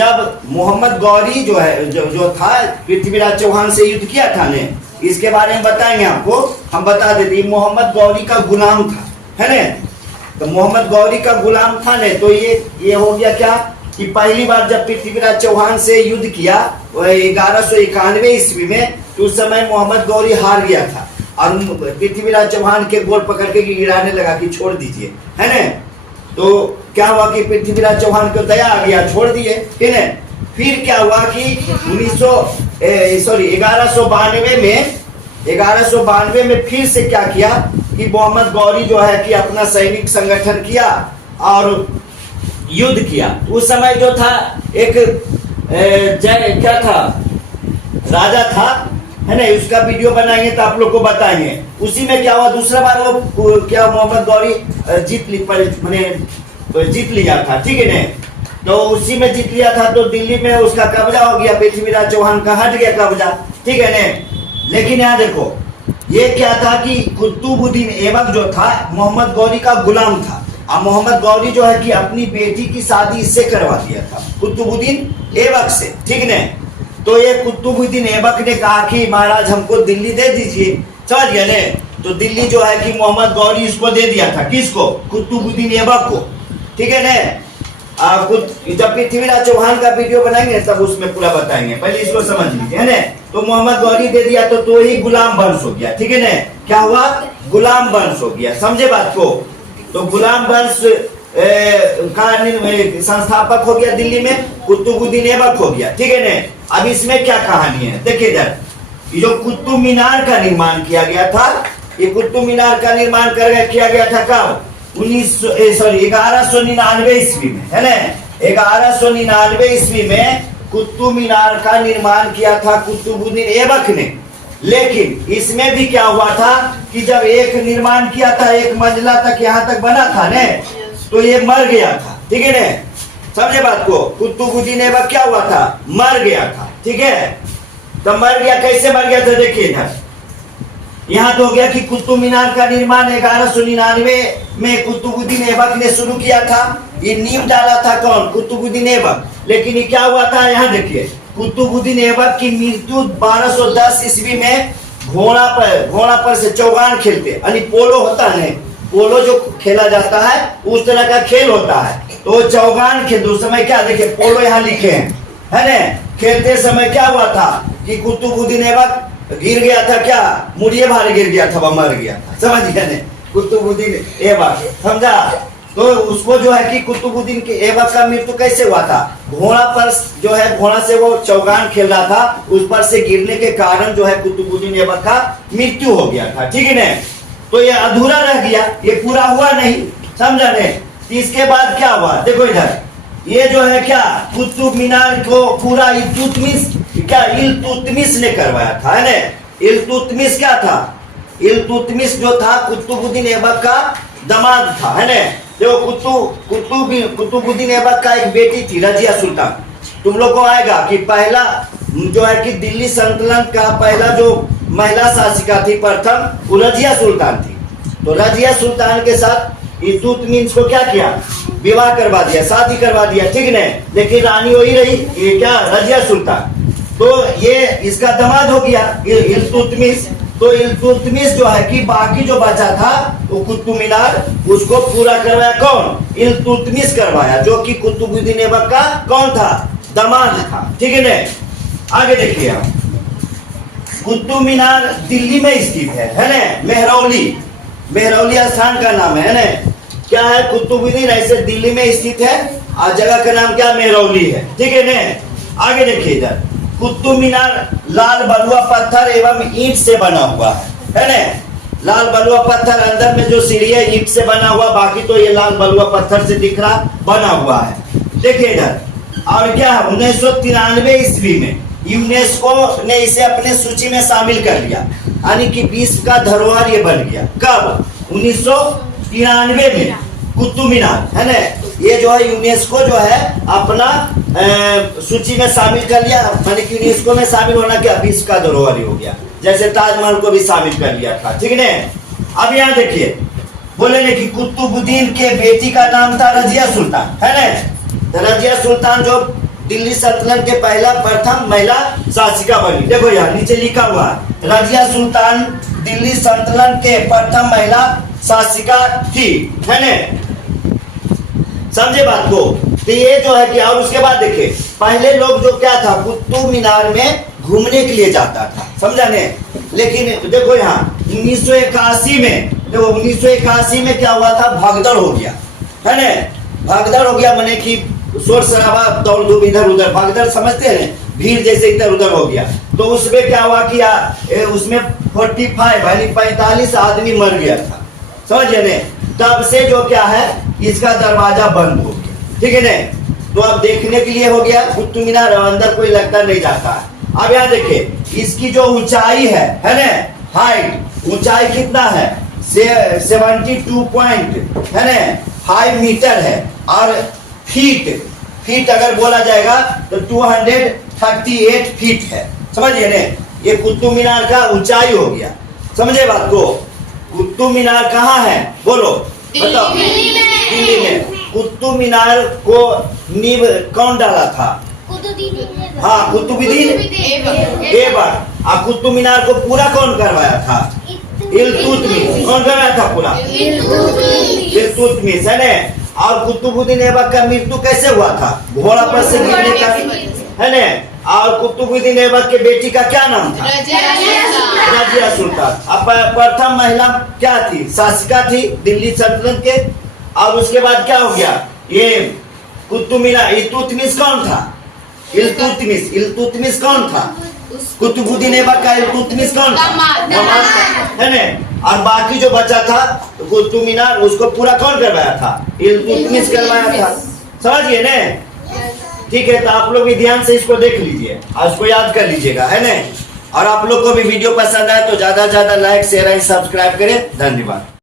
जब मोहम्मद गौरी जो है जो था पृथ्वीराज चौहान से युद्ध किया था ने, इसके बारे में बताएंगे आपको। हम बता देते मोहम्मद गौरी का गुलाम था, है ना। तो मोहम्मद गौरी का गुलाम था ने, तो ये हो गया क्या कि पहली बार जब पृथ्वीराज चौहान से युद्ध किया 1191 ईस्वी में, तो उस समय मोहम्मद गौरी हार गया था और पृथ्वीराज चौहान के गोल पकड़ के गिराने लगा कि छोड़ दीजिए, है ना। तो क्या हुआ कि पृथ्वीराज चौहान को दया आ गया, छोड़ दिए, है ना। फिर क्या हुआ कि 1192 में फिर से क्या किया कि मोहम्मद गौरी जो है कि अपना सैनिक संगठन किया और युद्ध किया। उस समय जो था एक क्या था, राजा था, है ना। उसका वीडियो बनाएंगे तो आप लोग को बताएंगे। उसी में क्या हुआ, दूसरा बार वो क्या मोहम्मद गौरी जीत लिया था, ठीक है ना। तो उसी में जीत लिया था, तो दिल्ली में उसका कब्जा हो गया, पृथ्वीराज चौहान का हट गया कब्जा, ठीक है ना। लेकिन यहाँ देखो ये क्या था कि कुतुबुद्दीन ऐबक जो था मोहम्मद गौरी का गुलाम था, और मोहम्मद गौरी जो है कि अपनी बेटी की शादी इससे करवा दिया था, कुतुबुद्दीन ऐबक से, ठीक ने। तो ये कुतुबुद्दीन ऐबक ने कहा कि महाराज हमको दिल्ली दे दीजिए, समझ गए ने। तो दिल्ली जो है कि मोहम्मद गौरी इसको दे दिया था, किसको, कुतुबुद्दीन ऐबक को, ठीक है ने। जब पृथ्वीराज चौहान का वीडियो बनाएंगे तब उसमें पूरा बताएंगे, पहले इसको समझ लीजिए, है ना। तो मोहम्मद गौरी दे दिया तो ही गुलाम वंश हो गया, ठीक है ना। क्या हुआ, गुलाम वंश हो गया, समझे बात को। तो गुलाम वंश का संस्थापक हो गया दिल्ली में कुतुबुद्दीन ऐबक हो गया, ठीक है ना। अब इसमें क्या कहानी है देखिए इधर, जो कुतुब मीनार का निर्माण किया गया था, ये कुतुब मीनार का निर्माण किया गया था कब, 1199 ईस्वी में, है ना। 1199 ईस्वी में कुतुब मीनार का निर्माण किया था कुतुबुद्दीन ऐबक ने। लेकिन इसमें भी क्या हुआ था कि जब एक निर्माण किया था, एक मंजिला तक यहाँ तक बना था ने, तो ये मर गया था, ठीक है ना। समझे बात को, कुतुबुद्दीन ऐबक क्या हुआ था, मर गया था, ठीक है। तो मर गया, कैसे मर गया था देखिए इधर, यहाँ तो हो गया कि कुतुब मीनार का निर्माण 1199 में कुतुबुद्दीन ऐबक ने शुरू किया था। ये नींव डाला था कौन, कुतुबुद्दीन ऐबक। लेकिन ये क्या हुआ था, यहाँ देखिए कुतुबुद्दीन ऐबक की मृत्यु 1210 ईस्वी में घोड़ा पर से चौगान खेलते, यानी पोलो होता है, पोलो जो खेला जाता है उस तरह का खेल होता है। तो चौगान खेलते उस समय, क्या देखिए पोलो यहाँ लिखे हैं, है ना। खेलते समय क्या हुआ था कि कुतुबुद्दीन ऐबक गिर गया था, क्या मुड़िए भार गिर गया था, वह मर गया था, समझ गए ने, कुतुबुद्दीन ऐबक, समझा। तो उसको जो है कि कुतुबुद्दीन के ऐबक का मृत्यु कैसे हुआ था, घोड़ा पर जो है, घोड़ा से वो चौगान खेल रहा था, उस पर से गिरने के कारण जो है कुतुबुद्दीन ऐबक का मृत्यु हो गया था, ठीक है ना। तो ये अधूरा रह गया, ये पूरा हुआ नहीं, समझा ने। इसके बाद क्या हुआ देखो इधर, ये जो है क्या कुतुब मीनार को पूरा इल्तुतमिश ने करवाया था, है ना। इल्तुतमिश क्या था, इल्तुतमिश जो था कुतुबुद्दीन ऐबक का दामाद था, है ना। देखो कुतुबुद्दीन ऐबक का एक बेटी थी रजिया सुल्तान। तुम लोग को आएगा कि पहला जो है कि दिल्ली सल्तनत का पहला जो महिला शासिका थी प्रथम, वो रजिया सुल्तान थी। तो रजिया सुल्तान के साथ इल्तुतमिश को क्या किया, विवाह करवा दिया, शादी करवा दिया, ठीक है। लेकिन रानी वही रही, ये क्या, रजिया सुल्तान। तो ये इसका दामाद हो गया इल्तुतमिश। तो इल्तुतमिश जो है कि बाकी जो बचा था वो कुतुब मीनार उसको पूरा करवाया कौन, इल्तुतमिश करवाया, जो कि कुतुबुद्दीन ऐबक का कौन था, दामाद था, ठीक है ना। आगे देखिए आप, कुतुब मीनार दिल्ली में स्थित है ना। मेहरौली स्थान का नाम है ना। क्या है, कुतुबुद्दीन ऐसे दिल्ली में स्थित है और जगह का नाम क्या, मेहरौली है, ठीक है ना। आगे देखिए इधर, कुतुब मीनार लाल बलुआ पत्थर एवं ईंट से बना हुआ है ना। लाल बलुआ पत्थर, अंदर में जो सीढ़ी है ईंट से बना हुआ, बाकी तो ये लाल बलुआ पत्थर से दिख रहा बना हुआ है, देखिए इधर। और क्या 1993 ईस्वी में यूनेस्को ने इसे अपने सूची में शामिल कर लिया, यानी कि विश्व का धरोहर ये बन गया। कब, 1993 में कुतुब मीनार, है ना। ये जो है यूनेस्को जो है अपना सूची में शामिल कर लिया, माने कि यूनेस्को में शामिल होना क्या, विश्व का धरोहर हो गया, जैसे ताजमहल को भी शामिल कर लिया था, ठीक है। अब यहाँ देखिए बोले ने कि कुतुबुद्दीन के बेटी का नाम था रजिया सुल्तान, है ना। रजिया सुल्तान जो दिल्ली सल्तनत के पहला प्रथम महिला शासिका बनी। देखो यहाँ नीचे लिखा हुआ है, रजिया सुल्तान दिल्ली सल्तनत के प्रथम महिला शासिका थी, है न? समझे बात को? तो ये जो है कि, और उसके बाद देखिए, पहले लोग जो क्या था, कुतुब मीनार में घूमने के लिए जाता था, समझा ने? लेकिन देखो यहाँ 1981 में, देखो 1981 में क्या हुआ था, भगदड़ हो गया, है न? भगदड़ हो गया माने कि शोर शराबा, दौड़ धूप इधर उधर, भगदड़ समझते हैं, भीड़ जैसे इधर उधर हो गया। तो उसमें क्या हुआ कि उसमें 45 आदमी मर गया था, समझे ने? तब से जो क्या है, इसका दरवाजा बंद हो गया, ठीक है ने? तो अब देखने के लिए हो गया कुतुब मीनार, अंदर कोई लगता नहीं जाता है। अब यहाँ देखिए, इसकी जो ऊंचाई है न, हाइट, ऊंचाई कितना है, 72 पॉइंट, है न, 5 मीटर है। और फीट अगर बोला जाएगा तो 238 फीट है, समझिए ने? ये कुतुब मीनार का ऊंचाई हो गया, समझे बात को? कुतुब मीनार कहाँ है, बोलो बताओ? दिल्ली में। कुतुब मीनार को नींव कौन डाला था? हाँ, कुतुबुद्दीन ऐबक। और कुतुब मीनार को पूरा कौन करवाया था? इल्तुतमिश। कौन करवाया था पूरा? इल्तुतमिश, है न? और कुतुबुद्दीन ऐबक का मृत्यु कैसे हुआ था? घोड़ा पर से गिरने का, है न? और कुतुबुद्दीन ऐबक के बेटी का क्या नाम था? रजिया सुल्तान। अब प्रथम महिला क्या थी? शासिका थी दिल्ली सल्तनत के। और उसके बाद क्या हो गया, ये कुतुब मीनार, इल्तुतमिश कौन था? इल्तुतमिश कौन था? कुतुबुद्दीन ऐबक का इल्तुतमिश कौन था? दामाद, है न? और बाकी जो बचा था कुतुब मीनार, उसको पूरा कौन करवाया था? इल्तुतमिश करवाया था, समझिए ने? ठीक है, तो आप लोग भी ध्यान से इसको देख लीजिए और उसको याद कर लीजिएगा, है न? और आप लोग को भी वीडियो पसंद आए तो ज्यादा से ज्यादा लाइक शेयर एंड सब्सक्राइब करें। धन्यवाद।